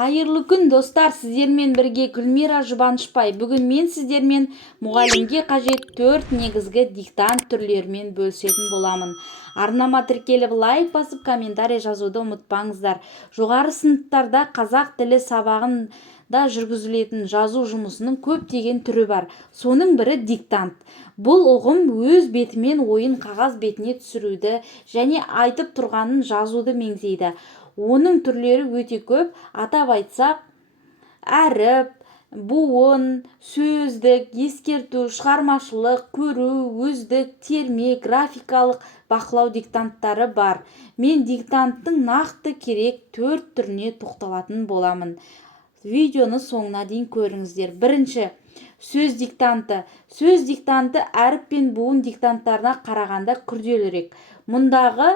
Қайырлы күн достар, сіздермен бірге Гүлмира Жұбанышбай. Бүгін мен сіздермен мұғалімге қажет 4 негізгі диктант түрлерімен бөлісетін боламын. Арнама тіркеліп, лайк басып, комментарий жазуды ұмытпаңыздар. Жоғары сыныптарда қазақ тілі сабағында жүргізілетін жазу жұмысының көптеген түрі бар. Соның бірі диктант. Бұл ұғым өз бетімен ойын қағаз бетіне түсіруді және айтып тұрғанын жазуды меңзейді. Оның түрлері өте көп. Атап айтсақ, әріп, буын, сөздік, ескерту, шығармашылық, көру, өздік, терме, графикалық бақылау диктанттары бар. Мен диктанттың нақты керек 4 түріне тоқталатын боламын. Видеоны соңына дейін көріңіздер. Бірінші, сөз диктанты. Сөз диктанты әріп пен буын диктанттарына қарағанда күрделірек. Мұндағы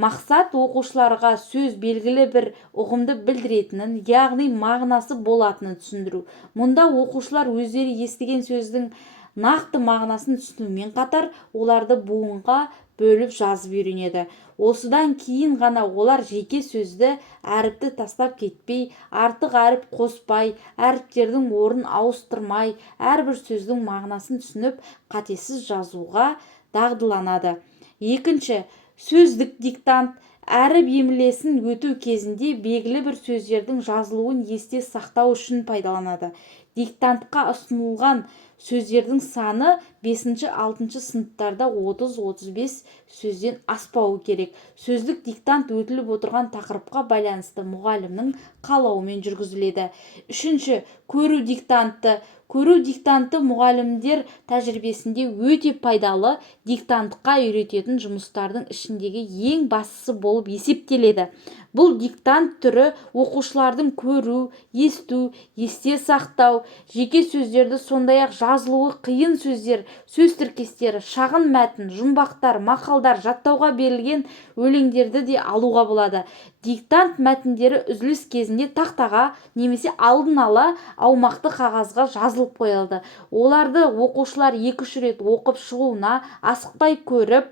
мақсат оқушыларға сөз белгілі бір ұғымды білдіретінін, яғни мағынасы болатынын түсіндіру. Мұнда оқушылар өздері естіген сөздің нақты мағынасын түсінумен қатар, оларды буынға бөліп жазып үйренеді. Осыдан кейін ғана олар жеке сөзді әріпті тастап кетпей, артық әріп қоспай, әріптердің орнын ауыстырмай, әрбір сөздің мағынасын түсініп, қатесіз жазуға дағдыланады. Екінші, сөздік диктант. Әріп емлесін өту кезінде белгілі бір сөздердің жазылуын есте сақтау үшін пайдаланады. Диктантқа ұсынылған сөздердің саны 5-6 сыныптарда 30-35 сөзден аспауы керек. Сөздік диктант өтіліп отырған тақырыпқа байланысты мұғалімнің қалауымен жүргізіледі. Үшінші, көру диктанты. Көру диктанты мұғалімдер тәжірибесінде өте пайдалы, диктантқа үйрететін жұмыстардың ішіндегі ең бастысы болып есептеледі. Бұл диктант түрі оқушылардың көру, есту, есте сақтау, жеке сөздерді, сондай-ақ жазылуы қиын сөздер, сөз тіркестері, шағын мәтін, жұмбақтар, мақалдар, жаттауға берілген өлеңдерді де алуға болады. Диктант мәтіндері үзіліс кезінде тақтаға немесе алдын ала аумақты қағазға жазылып қойылды. Оларды оқушылар 2-3 рет оқып шығуына асықпай көріп,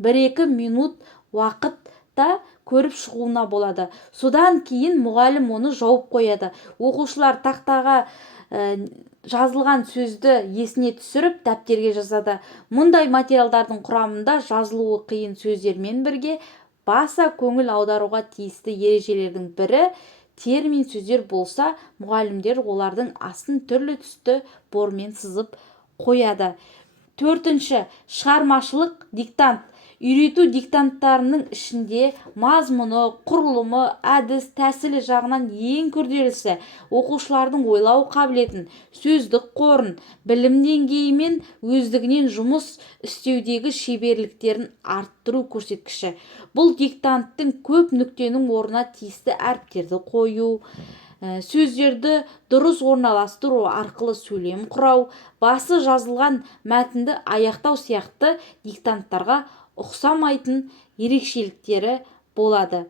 1-2 минут уақытта көріп шығуына болады. Содан кейін мұғалім оны жауып қояды. Оқушылар тақтаға жазылған сөзді есіне түсіріп, дәптерге жазады. Мұндай материалдардың құрамында жазылуы қиын сөздермен бірге баса көңіл аударуға тиісті ережелердің бірі термин сөздер болса, мұғалімдер олардың астын түрлі түсті бормен сызып қояды. Төртінші, шығармашылық диктант. Үйрету диктанттарының ішінде мазмұны, құрылымы, әдіс, тәсілі жағынан ең күрделісі, оқушылардың ойлау қабілетін, сөздік қорын, білім деңгейі мен өздігінен жұмыс істеудегі шеберліктерін арттыру көрсеткіші. Бұл диктанттың көп нүктенің орнына тиісті әріптерді қою, сөздерді дұрыс орналастыру арқылы сөйлем құрау, басы жазылған мәтінді аяқтау сияқты диктанттарға ұқсамайтын ерекшеліктері болады.